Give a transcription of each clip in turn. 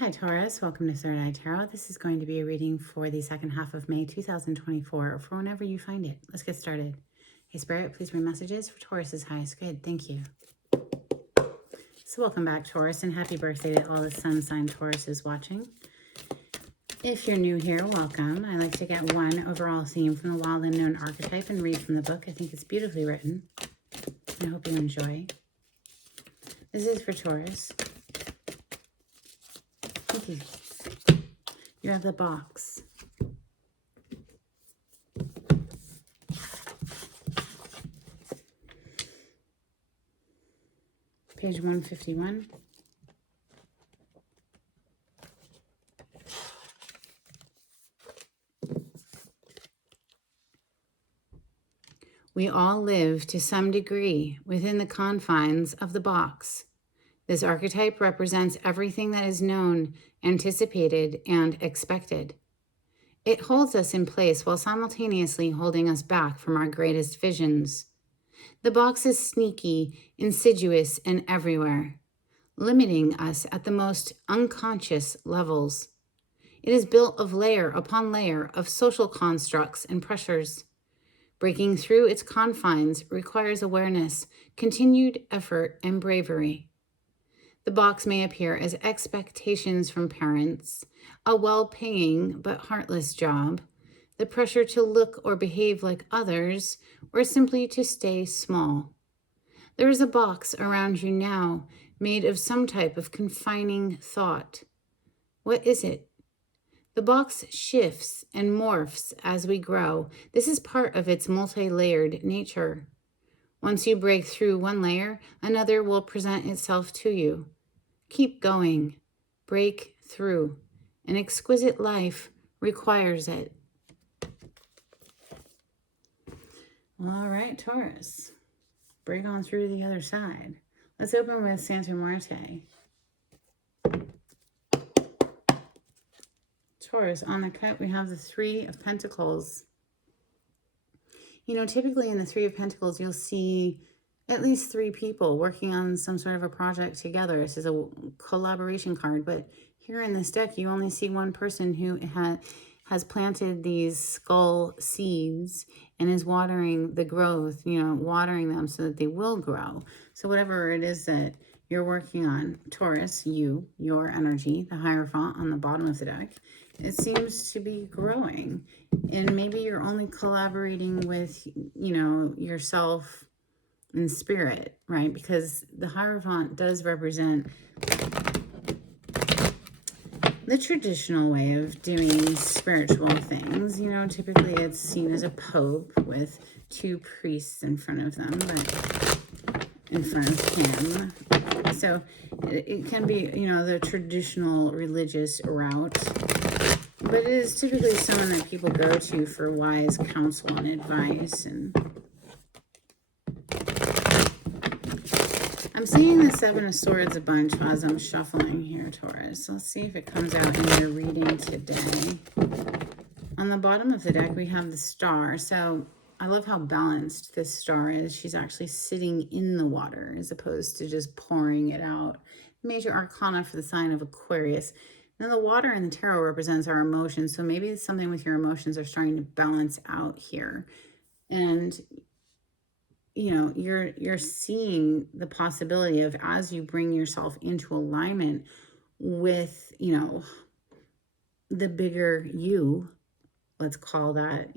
Hi Taurus, welcome to Third Eye Tarot. This is going to be a reading for the second half of May 2024 or for whenever you find it. Let's get started. Hey Spirit, please bring messages for Taurus's highest good. Thank you. So welcome back Taurus and happy birthday to all the sun sign Tauruses watching. If you're new here, welcome. I like to get one overall theme from the Wild Unknown archetype and read from the book. I think it's beautifully written. I hope you enjoy. This is for Taurus. Thank you. You have the box. Page 151. We all live to some degree within the confines of the box. This archetype represents everything that is known, anticipated, and expected. It holds us in place while simultaneously holding us back from our greatest visions. The box is sneaky, insidious, and everywhere, limiting us at the most unconscious levels. It is built of layer upon layer of social constructs and pressures. Breaking through its confines requires awareness, continued effort, and bravery. The box may appear as expectations from parents, a well-paying but heartless job, the pressure to look or behave like others, or simply to stay small. There is a box around you now made of some type of confining thought. What is it? The box shifts and morphs as we grow. This is part of its multi-layered nature. Once you break through one layer, another will present itself to you. Keep going. Break through. An exquisite life requires it. All right, Taurus. Break on through to the other side. Let's open with Santa Muerte. Taurus, on the cut, we have the Three of Pentacles. You know, typically in the Three of Pentacles, you'll see at least three people working on some sort of a project together. This is a collaboration card, but here in this deck, you only see one person who has planted these skull seeds and is watering the growth, watering them so that they will grow. So whatever it is that you're working on, Taurus, your energy, the Hierophant on the bottom of the deck, it seems to be growing. And maybe you're only collaborating with, yourself in spirit, right? Because the Hierophant does represent the traditional way of doing spiritual things. Typically it's seen as a pope with two priests in front of them, but in front of him. So it can be, the traditional religious route, but it is typically someone that people go to for wise counsel and advice. And I'm seeing the Seven of Swords a bunch as I'm shuffling here, Taurus. Let's see if it comes out in your reading today. On the bottom of the deck, we have the Star. So I love how balanced this star is. She's actually sitting in the water as opposed to just pouring it out. Major Arcana for the sign of Aquarius. Now the water in the tarot represents our emotions. So maybe it's something with your emotions are starting to balance out here. And you're seeing the possibility of, as you bring yourself into alignment with, the bigger you, let's call that,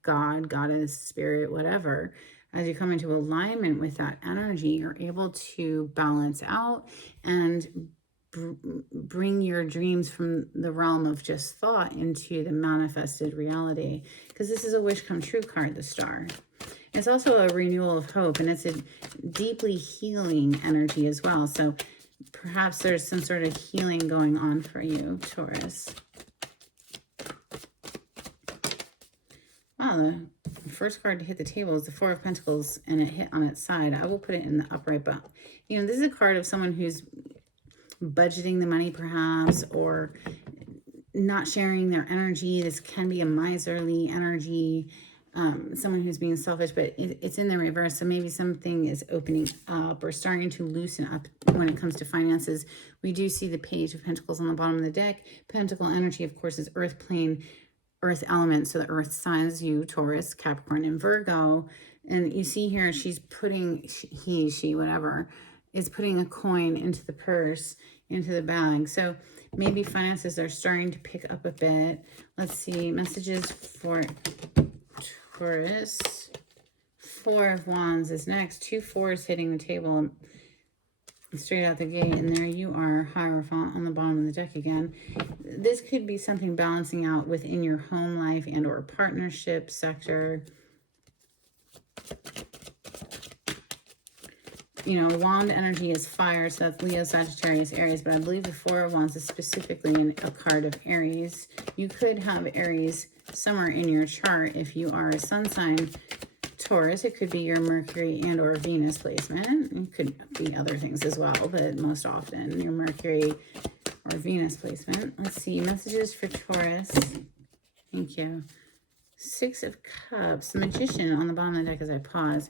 God, goddess, spirit, whatever. As you come into alignment with that energy, you're able to balance out and bring your dreams from the realm of just thought into the manifested reality. Because this is a wish come true card, the Star. It's also a renewal of hope, and it's a deeply healing energy as well. So perhaps there's some sort of healing going on for you, Taurus. Wow, the first card to hit the table is the Four of Pentacles, and it hit on its side. I will put it in the upright, but this is a card of someone who's budgeting the money perhaps, or not sharing their energy. This can be a miserly energy. someone who's being selfish, but it's in the reverse. So maybe something is opening up or starting to loosen up when it comes to finances. We do see the Page of Pentacles on the bottom of the deck. Pentacle energy, of course, is earth plane, earth element. So the earth signs, you, Taurus, Capricorn, and Virgo. And you see here, she's putting, she, whatever, is putting a coin into the purse, into the bag. So maybe finances are starting to pick up a bit. Let's see, messages for Taurus. Four of Wands is next. 2 4s hitting the table straight out the gate. And there you are, Hierophant on the bottom of the deck again. This could be something balancing out within your home life and or partnership sector. You know, Wand energy is fire, so that's Leo, Sagittarius, Aries, but I believe the Four of Wands is specifically a card of Aries. You could have Aries somewhere in your chart if you are a sun sign Taurus. It could be your Mercury and or Venus placement. It could be other things as well, but most often your Mercury or Venus placement. Let's see, messages for Taurus. Thank you. 6 of Cups, the Magician on the bottom of the deck as I pause.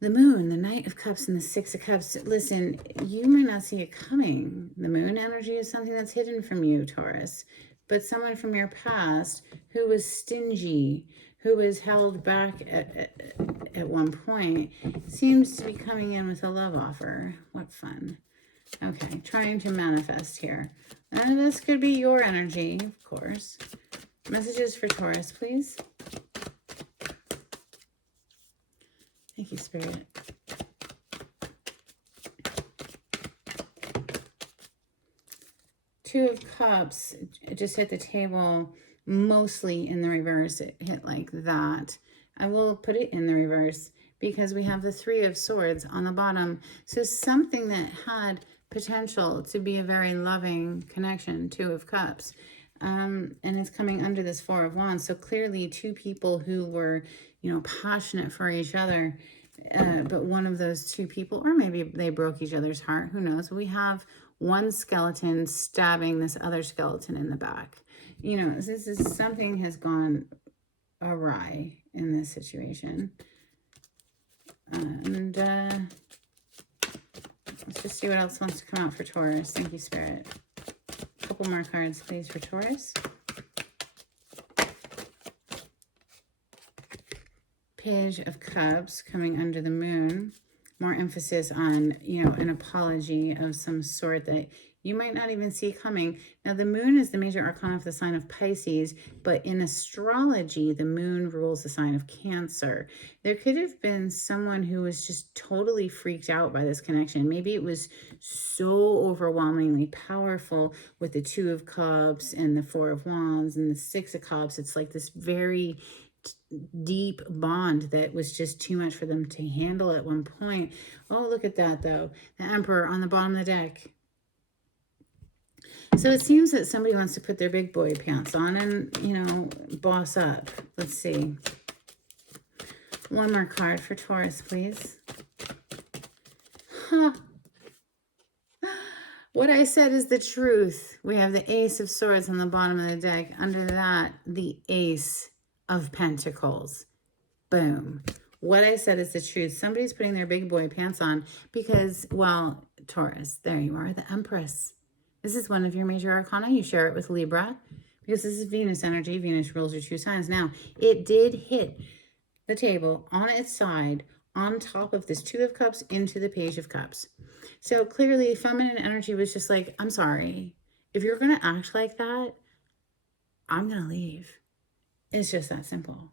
The Moon, the Knight of Cups, and the 6 of Cups. Listen, you might not see it coming. The Moon energy is something that's hidden from you, Taurus. But someone from your past who was stingy, who was held back at one point, seems to be coming in with a love offer. What fun. Okay, trying to manifest here. And this could be your energy, of course. Messages for Taurus, please. Thank you, Spirit. Two of Cups, it just hit the table mostly in the reverse. It hit like that. I will put it in the reverse because we have the 3 of Swords on the bottom. So something that had potential to be a very loving connection, 2 of Cups. And it's coming under this 4 of Wands. So clearly 2 people who were, you know, passionate for each other. But one of those 2 people, or maybe they broke each other's heart. Who knows? We have one skeleton stabbing this other skeleton in the back. You know, this is something has gone awry in this situation. And let's just see what else wants to come out for Taurus. Thank you, Spirit. A couple more cards, please, for Taurus. Page of Cups coming under the Moon. More emphasis on, you know, an apology of some sort that you might not even see coming. Now, the Moon is the major arcana of the sign of Pisces, but in astrology, the Moon rules the sign of Cancer. There could have been someone who was just totally freaked out by this connection. Maybe it was so overwhelmingly powerful with the 2 of Cups and the 4 of Wands and the 6 of Cups. It's like this very deep bond that was just too much for them to handle at one point. Oh, look at that, though. The Emperor on the bottom of the deck. So it seems that somebody wants to put their big boy pants on and, you know, boss up. Let's see. One more card for Taurus, please. Huh. What I said is the truth. We have the Ace of Swords on the bottom of the deck. Under that, the Ace of Pentacles. Boom. What I said is the truth. Somebody's putting their big boy pants on because, well, Taurus, there you are, the Empress. This is one of your major arcana. You share it with Libra because this is Venus energy. Venus rules your 2 signs. Now, it did hit the table on its side on top of this 2 of Cups into the Page of Cups. So clearly feminine energy was just like, I'm sorry. If you're going to act like that, I'm going to leave. It's just that simple.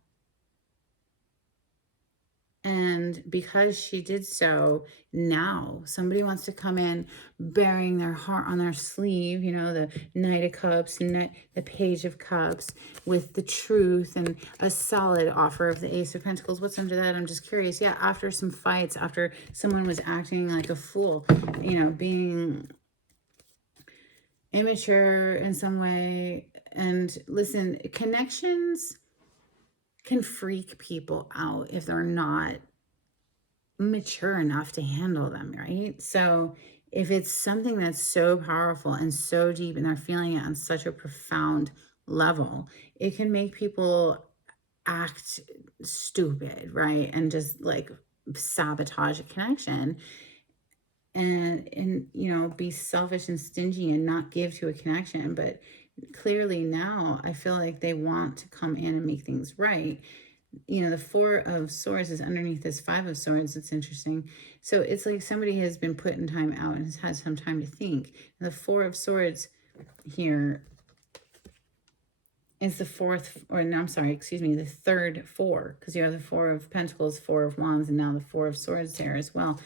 And because she did so, now somebody wants to come in bearing their heart on their sleeve, you know, the Knight of Cups, the Page of Cups, with the truth and a solid offer of the Ace of Pentacles. What's under that? I'm just curious. Yeah, after some fights, after someone was acting like a fool, you know, being immature in some way. And listen, connections can freak people out if they're not mature enough to handle them, right? So if it's something that's so powerful and so deep and they're feeling it on such a profound level. It can make people act stupid, right? And just like sabotage a connection and you know, be selfish and stingy and not give to a connection. But clearly now I feel like they want to come in and make things right. You know, the Four of Swords is underneath this Five of Swords. It's interesting. So it's like somebody has been put in time out and has had some time to think. And the Four of Swords here is the fourth, or no, I'm sorry, excuse me, the third four, because you have the Four of Pentacles, Four of Wands, and now the Four of Swords there as well.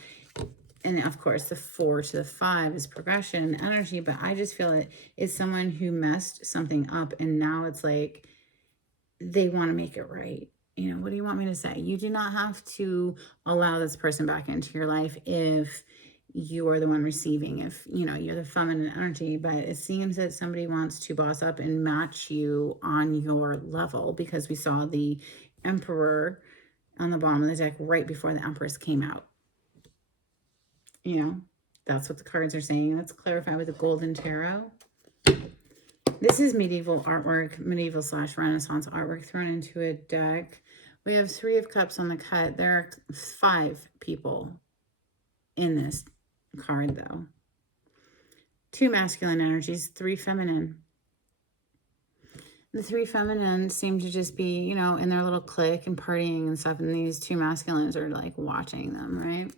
And of course, the 4 to the 5 is progression energy, but I just feel it's someone who messed something up, and now it's like they want to make it right. You know, what do you want me to say? You do not have to allow this person back into your life if you are the one receiving, if, you know, you're the feminine energy, but it seems that somebody wants to boss up and match you on your level, because we saw the Emperor on the bottom of the deck right before the Empress came out. You know, that's what the cards are saying. Let's clarify with the Golden Tarot. This is medieval artwork, medieval / Renaissance artwork thrown into a deck. We have 3 of Cups on the cut. There are 5 people in this card, though. 2 masculine energies, 3 feminine. The 3 feminine seem to just be, you know, in their little clique and partying and stuff, and these 2 masculines are like watching them, right?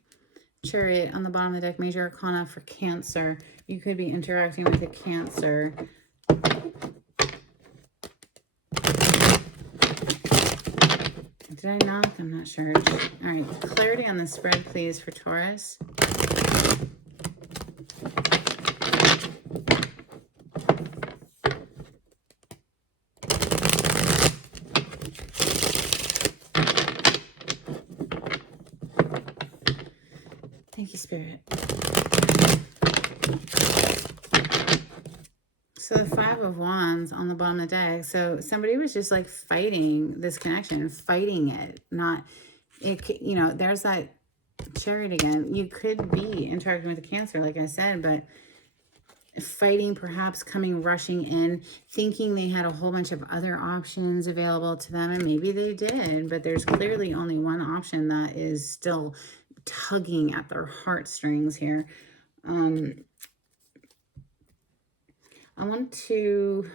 Chariot on the bottom of the deck, major arcana for Cancer. You could be interacting with a Cancer. Did I knock? I'm not sure. All right, clarity on the spread, please, for Taurus. Thank you, Spirit. So the 5 of Wands on the bottom of the deck. So somebody was just like fighting this connection, fighting it. Not, it. You know, there's that Chariot again. You could be interacting with a Cancer, like I said, but fighting, perhaps coming rushing in, thinking they had a whole bunch of other options available to them, and maybe they did, but there's clearly only one option that is still tugging at their heartstrings here. I want to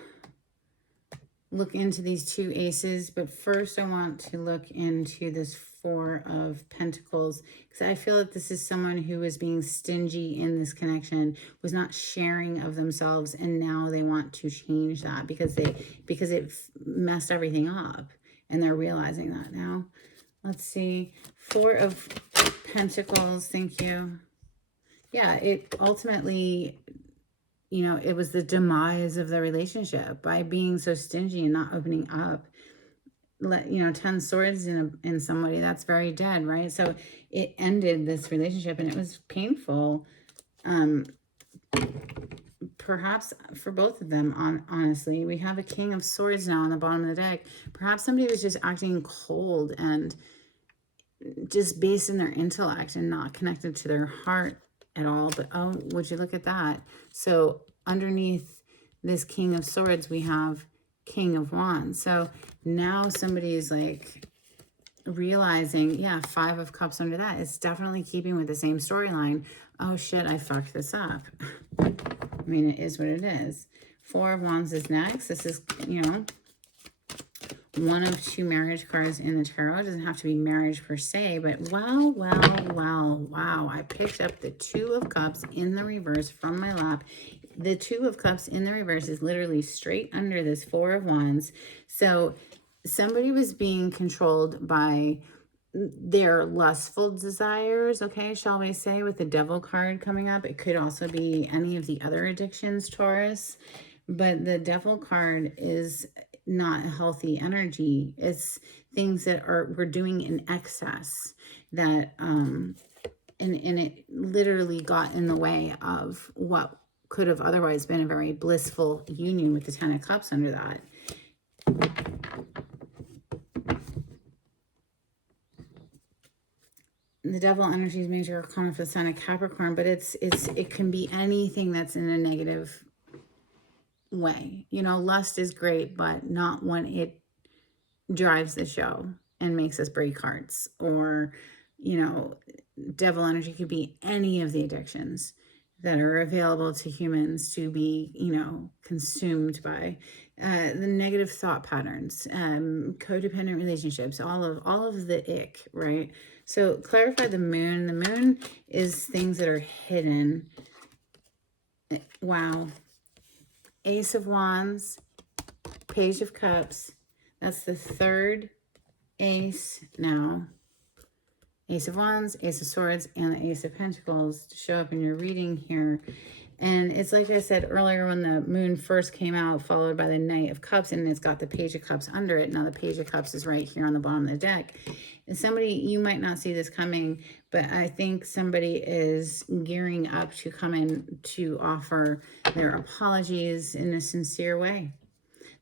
look into these 2 aces, but first I want to look into this 4 of Pentacles, because I feel that this is someone who is being stingy in this connection, was not sharing of themselves, and now they want to change that because it messed everything up, and they're realizing that now. Let's see. 4 of Pentacles, thank you. Yeah, it ultimately, you know, it was the demise of the relationship by being so stingy and not opening up. You know, 10 swords in somebody, that's very dead, right? So it ended this relationship, and it was painful, perhaps for both of them. Honestly, we have a King of Swords now on the bottom of the deck. Perhaps somebody was just acting cold and just based in their intellect and not connected to their heart at all. But oh, would you look at that? So underneath this King of Swords, we have King of Wands. So now somebody is like realizing, yeah, 5 of Cups under that. It's definitely keeping with the same storyline. Oh shit, I fucked this up. I mean, it is what it is. 4 of Wands is next. This is, you know, one of 2 marriage cards in the tarot. It doesn't have to be marriage per se, but wow. I picked up the 2 of Cups in the reverse from my lap. The 2 of Cups in the reverse is literally straight under this 4 of Wands. So somebody was being controlled by their lustful desires, okay, shall we say, with the Devil card coming up. It could also be any of the other addictions, Taurus, but the Devil card is not healthy energy. It's things that we're doing in excess, that and it literally got in the way of what could have otherwise been a very blissful union with the 10 of Cups under that. The Devil energy is major arcana for the sign of Capricorn, but it can be anything that's in a negative way. You know, lust is great, but not when it drives the show and makes us break hearts. Or, you know, devil energy could be any of the addictions that are available to humans to be, you know, consumed by. The negative thought patterns, codependent relationships, all of the ick, right? So clarify the moon. The moon is things that are hidden. Wow. Ace of Wands, Page of Cups. That's the third ace now. Ace of Wands, Ace of Swords, and the Ace of Pentacles to show up in your reading here. And it's like I said earlier, when the moon first came out, followed by the Knight of Cups, and it's got the Page of Cups under it. Now the Page of Cups is right here on the bottom of the deck. And somebody, you might not see this coming, but I think somebody is gearing up to come in to offer their apologies in a sincere way.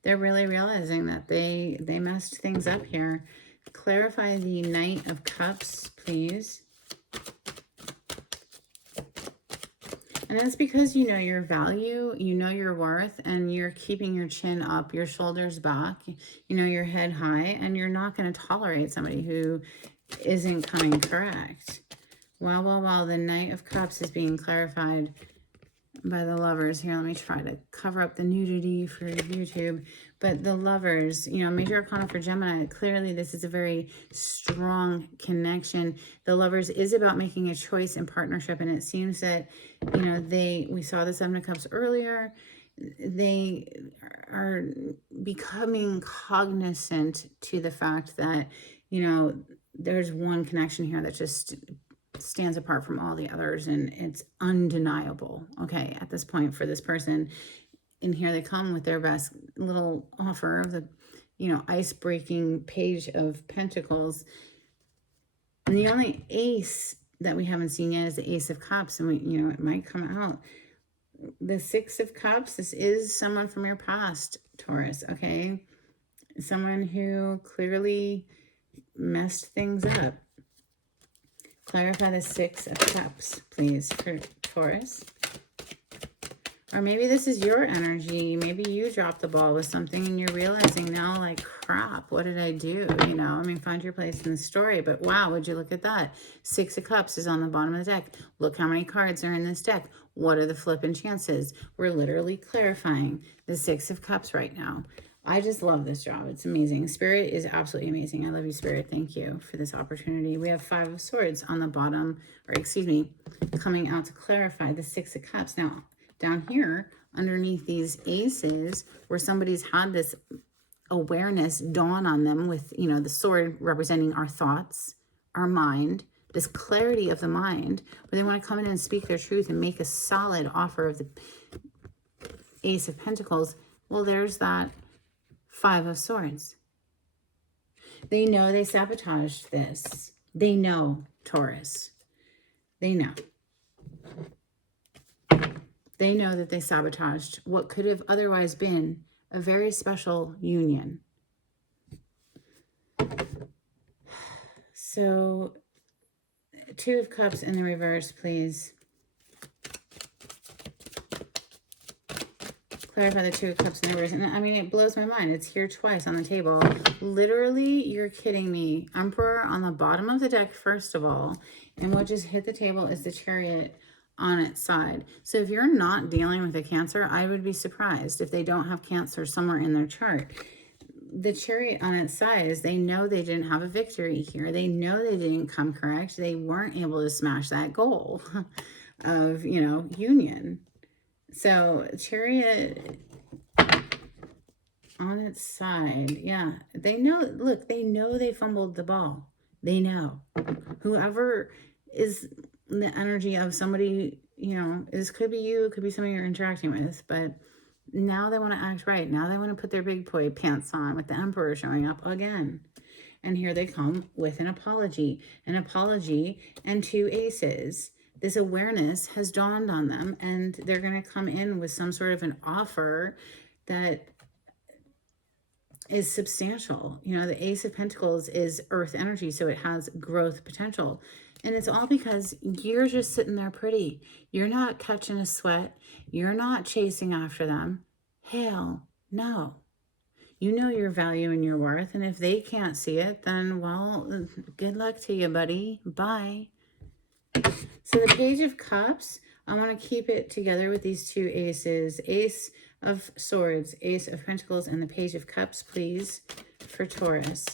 They're really realizing that they messed things up here. Clarify the Knight of Cups, please. And that's because you know your value, you know your worth, and you're keeping your chin up, your shoulders back, you know, your head high, and you're not going to tolerate somebody who isn't coming correct. Well, the Knight of Cups is being clarified by the Lovers here. Let me try to cover up the nudity for YouTube. But the Lovers, you know, Major Arcana for Gemini, clearly this is a very strong connection. The Lovers is about making a choice in partnership, and it seems that, you know, we saw the Seven of Cups earlier. They are becoming cognizant to the fact that, you know, there's one connection here that just stands apart from all the others, and it's undeniable, okay, at this point for this person. And here they come with their best little offer of the, you know, ice-breaking Page of Pentacles. And the only ace that we haven't seen yet is the Ace of Cups, and we, you know, it might come out. The Six of Cups, this is someone from your past, Taurus, okay? Someone who clearly messed things up. Clarify the Six of Cups, please, for Taurus. Or maybe this is your energy. Maybe you dropped the ball with something and you're realizing now, like, crap, what did I do? You know, I mean, find your place in the story. But wow, would you look at that? Six of Cups is on the bottom of the deck. Look how many cards are in this deck. What are the flipping chances? We're literally clarifying the Six of Cups right now. I just love this job. It's amazing. Spirit is absolutely amazing. I love you, Spirit. Thank you for this opportunity. We have Five of Swords on the bottom, or excuse me, coming out to clarify the Six of Cups. Now, down here, underneath these aces, where somebody's had this awareness dawn on them with, you know, the sword representing our thoughts, our mind, this clarity of the mind, where they want to come in and speak their truth and make a solid offer of the Ace of Pentacles. Well, there's that Five of Swords. They know they sabotaged this. They know, Taurus. They know. They know that they sabotaged what could have otherwise been a very special union. So, Two of Cups in the reverse, please. Clarify the Two of Cups in the reverse. And I mean, it blows my mind. It's here twice on the table. Literally, you're kidding me. Emperor on the bottom of the deck, first of all. And what just hit the table is the Chariot on its side. So if you're not dealing with a Cancer, I would be surprised if they don't have Cancer somewhere in their chart. The Chariot on its side is they know they didn't have a victory here. They know they didn't come correct. They weren't able to smash that goal of, you know, union. So Chariot on its side, yeah, they know, look, they know they fumbled the ball. They know. Whoever is the energy of somebody, you know, this could be you, it could be somebody you're interacting with, but now they want to act right. Now they want to put their big boy pants on with the Emperor showing up again. And here they come with an apology and two aces. This awareness has dawned on them, and they're going to come in with some sort of an offer that is substantial. You know, the Ace of Pentacles is earth energy, so it has growth potential. And it's all because you're just sitting there pretty. You're not catching a sweat. You're not chasing after them. Hell no. You know your value and your worth, and if they can't see it, then, well, good luck to you, buddy. Bye. So the Page of Cups, I want to keep it together with these two aces. Ace of Swords, Ace of Pentacles, and the Page of Cups, please, for Taurus.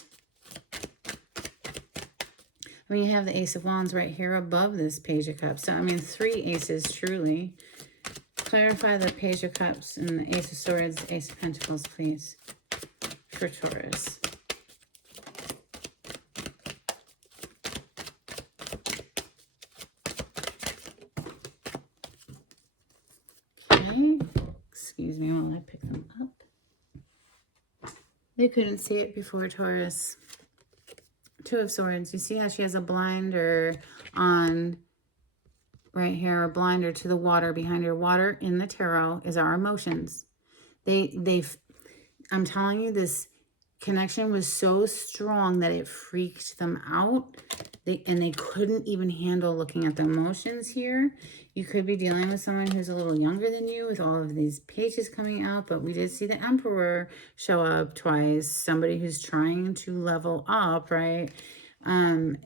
I mean, you have the Ace of Wands right here above this Page of Cups. So, I mean, 3 aces, truly. Clarify the Page of Cups and the Ace of Swords, Ace of Pentacles, please, for Taurus. Okay. Excuse me while I pick them up. They couldn't see it before, Taurus. 2 of Swords. You see how she has a blinder on right here, a blinder to the water behind her. Water in the tarot is our emotions. I'm telling you, this connection was so strong that it freaked them out. They couldn't even handle looking at the emotions here. You could be dealing with someone who's a little younger than you with all of these pages coming out, but we did see the Emperor show up twice. Somebody who's trying to level up, right? You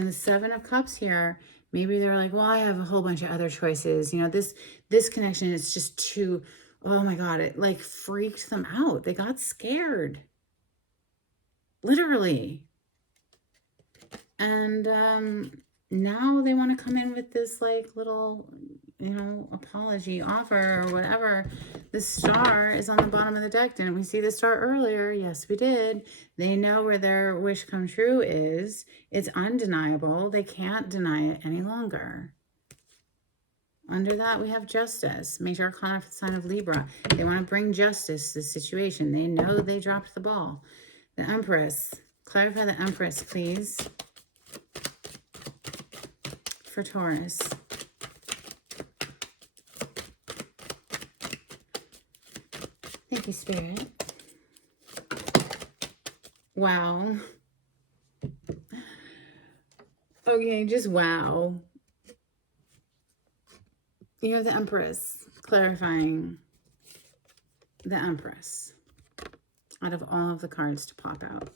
know, the 7 of Cups here, maybe they're like, well, I have a whole bunch of other choices. You know, this connection is just too, oh my God, it like freaked them out. They got scared. Literally. And now they want to come in with this like little, you know, apology offer or whatever. The star is on the bottom of the deck. Didn't we see the star earlier? Yes, we did. They know where their wish come true is. It's undeniable. They can't deny it any longer. Under that, we have Justice. Major Arcana for the sign of Libra. They want to bring justice to the situation. They know they dropped the ball. The Empress. Clarify the Empress, please, for Taurus. Thank you, Spirit. Wow. Okay, just wow. You have the Empress, clarifying the Empress out of all of the cards to pop out.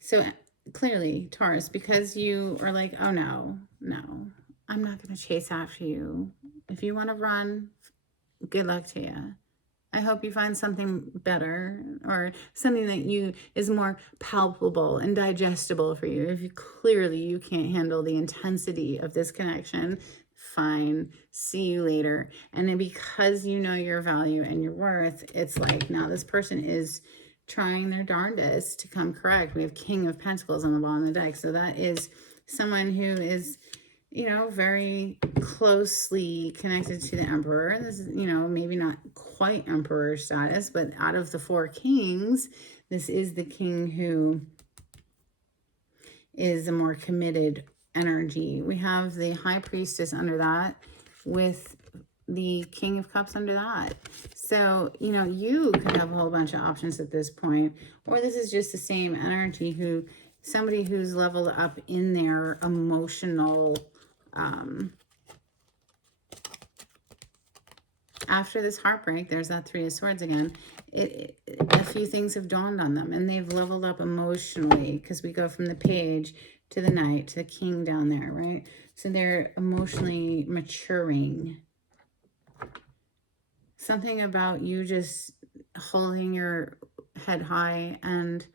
So clearly, Taurus, because you are like, oh no, I'm not going to chase after you. If you want to run, good luck to you. I hope you find something better or something that is more palpable and digestible for you. If you can't handle the intensity of this connection, fine, see you later. And then because you know your value and your worth, it's like, now this person is trying their darndest to come correct. We have King of Pentacles on the bottom of the deck. So that is someone who is, you know, very closely connected to the Emperor. This is, you know, maybe not quite Emperor status, but out of the 4 kings, this is the king who is a more committed energy. We have the High Priestess under that with the King of Cups under that. So, you know, you could have a whole bunch of options at this point, or this is just the same energy somebody who's leveled up in their emotional, after this heartbreak, there's that 3 of Swords again. A few things have dawned on them, and they've leveled up emotionally, because we go from the Page to the Knight to the King down there, right? So they're emotionally maturing. Something about you just holding your head high and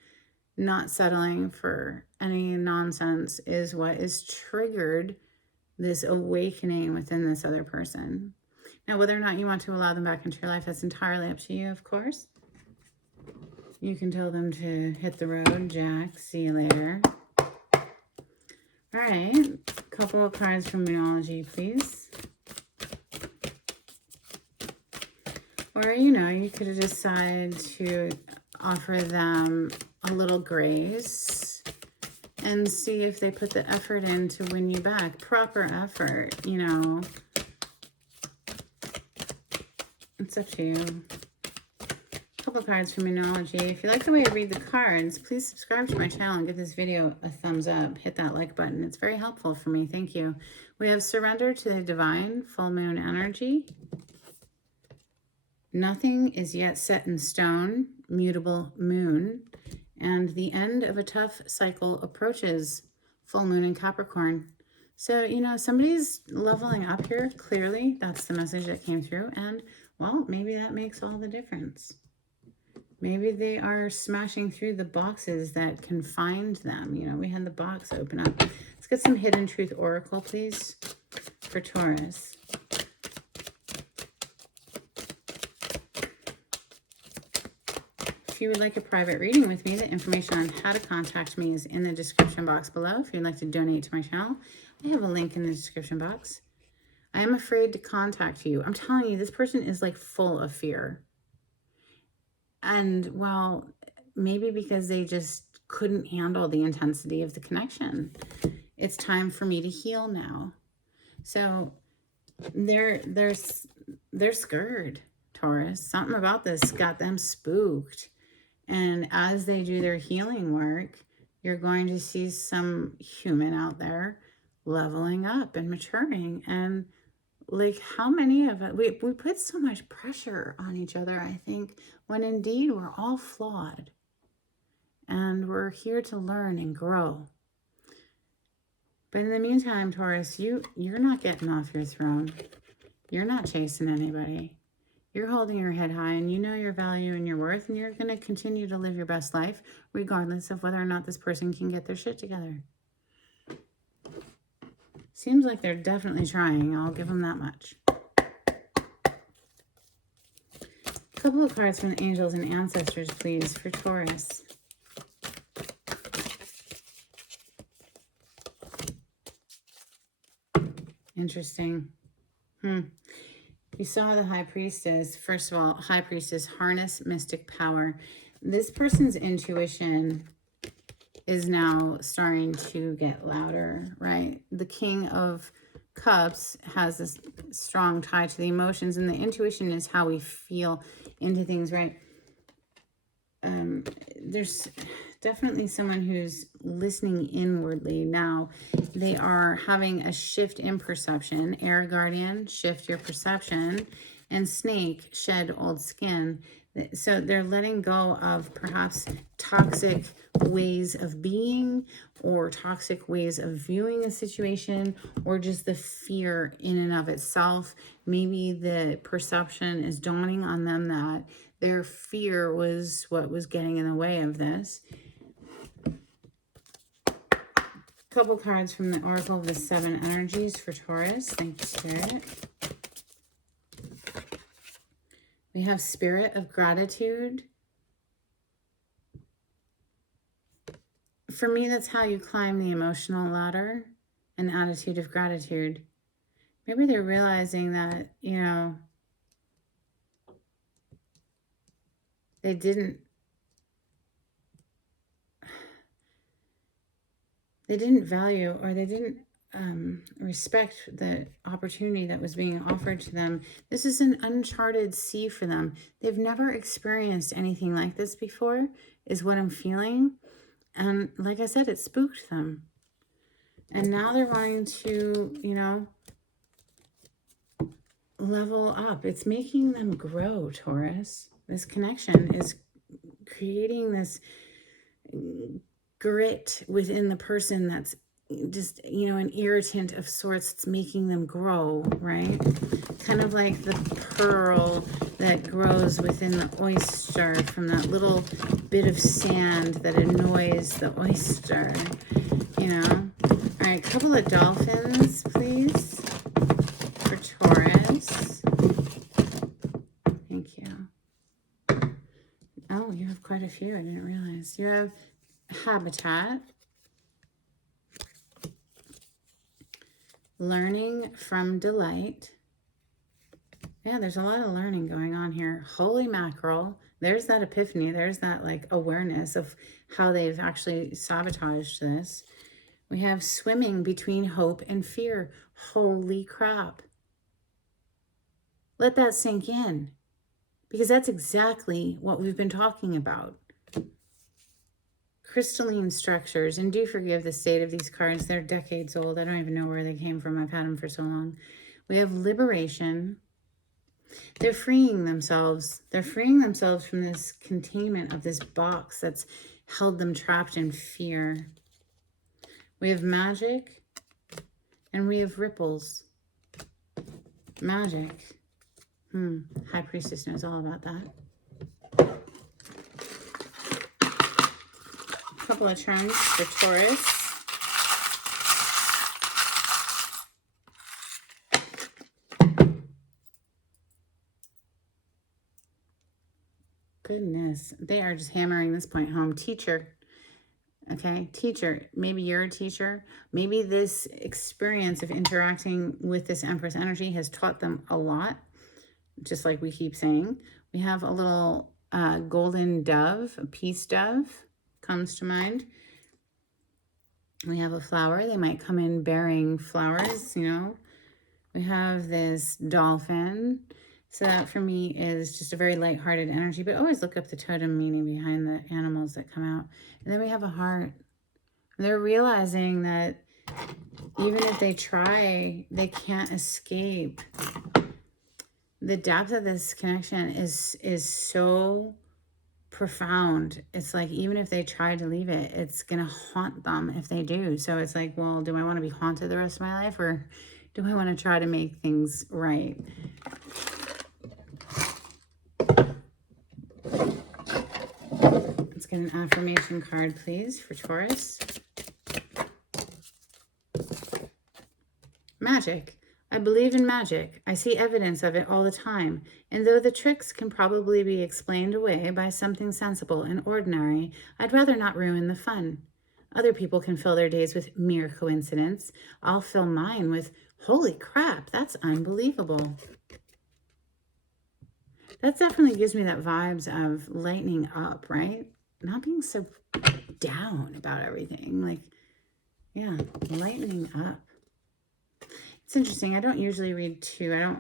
not settling for any nonsense is what is triggered this awakening within this other person. Now, whether or not you want to allow them back into your life, that's entirely up to you, of course. You can tell them to hit the road, Jack. See you later. All right. Couple of cards from Moonology, please. Or, you know, you could decide to offer them a little grace and see if they put the effort in to win you back. Proper effort, you know. It's up to you. A couple cards from Moonology. If you like the way I read the cards, please subscribe to my channel and give this video a thumbs up. Hit that like button. It's very helpful for me. Thank you. We have Surrender to the Divine, Full Moon Energy. Nothing is yet set in stone, mutable moon, and the end of a tough cycle approaches, full moon in Capricorn. So, you know, somebody's leveling up here. Clearly, that's the message that came through. And, well, maybe that makes all the difference. Maybe they are smashing through the boxes that confined them. You know, we had the box open up. Let's get some Hidden Truth Oracle, please, for Taurus. If you would like a private reading with me, the information on how to contact me is in the description box below. If you'd like to donate to my channel, I have a link in the description box. I am afraid to contact you. I'm telling you, this person is like full of fear. And well, maybe because they just couldn't handle the intensity of the connection. It's time for me to heal now. So they're scared, Taurus. Something about this got them spooked. And as they do their healing work, you're going to see some human out there leveling up and maturing. And like, how many of us, we put so much pressure on each other, I think, when indeed we're all flawed. And we're here to learn and grow. But in the meantime, Taurus, you're not getting off your throne. You're not chasing anybody. You're holding your head high, and you know your value and your worth, and you're going to continue to live your best life, regardless of whether or not this person can get their shit together. Seems like they're definitely trying. I'll give them that much. A couple of cards from the angels and ancestors, please, for Taurus. Interesting. You saw the High Priestess. First of all, High Priestess, harness mystic power. This person's intuition is now starting to get louder, right? The King of Cups has this strong tie to the emotions, and the intuition is how we feel into things, right? There's definitely someone who's listening inwardly now. They are having a shift in perception. Air Guardian, shift your perception. And Snake, shed old skin. So they're letting go of perhaps toxic ways of being, or toxic ways of viewing a situation, or just the fear in and of itself. Maybe the perception is dawning on them that their fear was what was getting in the way of this. Couple cards from the Oracle of the Seven Energies for Taurus. Thank you, Spirit. We have Spirit of Gratitude. For me, that's how you climb the emotional ladder, an attitude of gratitude. Maybe they're realizing that, you know, they didn't value, or they didn't respect the opportunity that was being offered to them. This is an uncharted sea for them. They've never experienced anything like this before, is what I'm feeling. And like I said, it spooked them. And now they're wanting to, you know, level up. It's making them grow, Taurus. This connection is creating this grit within the person that's just, you know, an irritant of sorts. It's making them grow, right? Kind of like the pearl that grows within the oyster from that little bit of sand that annoys the oyster, you know? All right, a couple of dolphins, please, for Taurus. Thank you. Oh, you have quite a few. I didn't realize. You have habitat, learning from delight. Yeah, there's a lot of learning going on here. Holy mackerel. There's that epiphany. There's that like awareness of how they've actually sabotaged this. We have swimming between hope and fear. Holy crap. Let that sink in, because that's exactly what we've been talking about. Crystalline structures, and do forgive the state of these cards. They're decades old. I don't even know where they came from. I've had them for so long. We have liberation. They're freeing themselves. They're freeing themselves from this containment of this box that's held them trapped in fear. We have magic and we have ripples. Magic. High Priestess knows all about that. A couple of turns for Taurus. Goodness, they are just hammering this point home. Teacher. Okay, teacher. Maybe you're a teacher. Maybe this experience of interacting with this Empress energy has taught them a lot. Just like we keep saying. We have a little golden dove, a peace dove comes to mind. We have a flower. They might come in bearing flowers, you know. We have this dolphin. So that for me is just a very lighthearted energy, but always look up the totem meaning behind the animals that come out. And then we have a heart. They're realizing that even if they try, they can't escape. The depth of this connection is so profound. It's like even if they try to leave it, it's going to haunt them if they do. So it's like, well, do I want to be haunted the rest of my life, or do I want to try to make things right? Let's get an affirmation card, please, for Taurus. Magic. I believe in magic. I see evidence of it all the time. And though the tricks can probably be explained away by something sensible and ordinary, I'd rather not ruin the fun. Other people can fill their days with mere coincidence. I'll fill mine with, holy crap, that's unbelievable. That definitely gives me that vibes of lightening up, right? Not being so down about everything. Like, yeah, lightening up. It's interesting. I don't usually read two.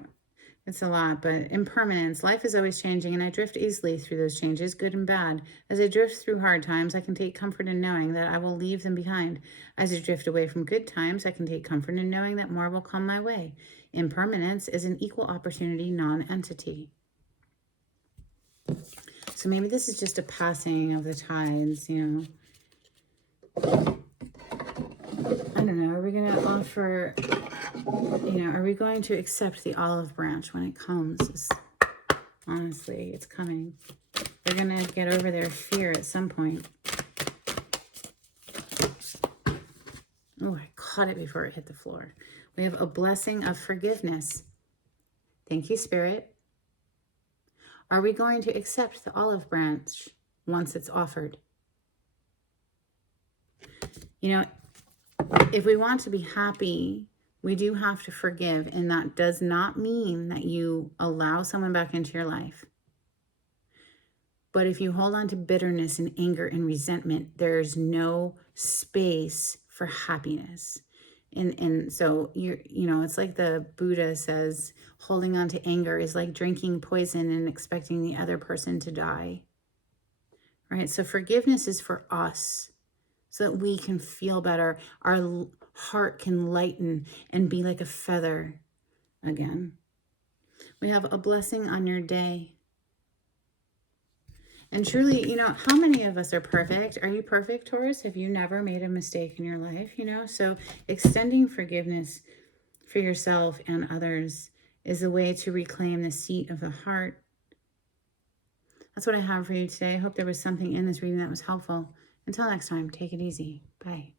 It's a lot, but impermanence. Life is always changing, and I drift easily through those changes, good and bad. As I drift through hard times, I can take comfort in knowing that I will leave them behind. As I drift away from good times, I can take comfort in knowing that more will come my way. Impermanence is an equal opportunity non-entity. So maybe this is just a passing of the tides, you know. I don't know. Are we going to offer, you know, are we going to accept the olive branch when it comes? Honestly, it's coming. They're going to get over their fear at some point. Oh, I caught it before it hit the floor. We have a blessing of forgiveness. Thank you, Spirit. Are we going to accept the olive branch once it's offered? You know, if we want to be happy, we do have to forgive. And that does not mean that you allow someone back into your life. But if you hold on to bitterness and anger and resentment, there's no space for happiness. And so, you know, it's like the Buddha says, holding on to anger is like drinking poison and expecting the other person to die. Right? So forgiveness is for us so that we can feel better. Our heart can lighten and be like a feather again. We have a blessing on your day. And truly, you know, how many of us are perfect? Are you perfect, Taurus? Have you never made a mistake in your life, you know? So extending forgiveness for yourself and others is a way to reclaim the seat of the heart. That's what I have for you today. I hope there was something in this reading that was helpful. Until next time, take it easy. Bye.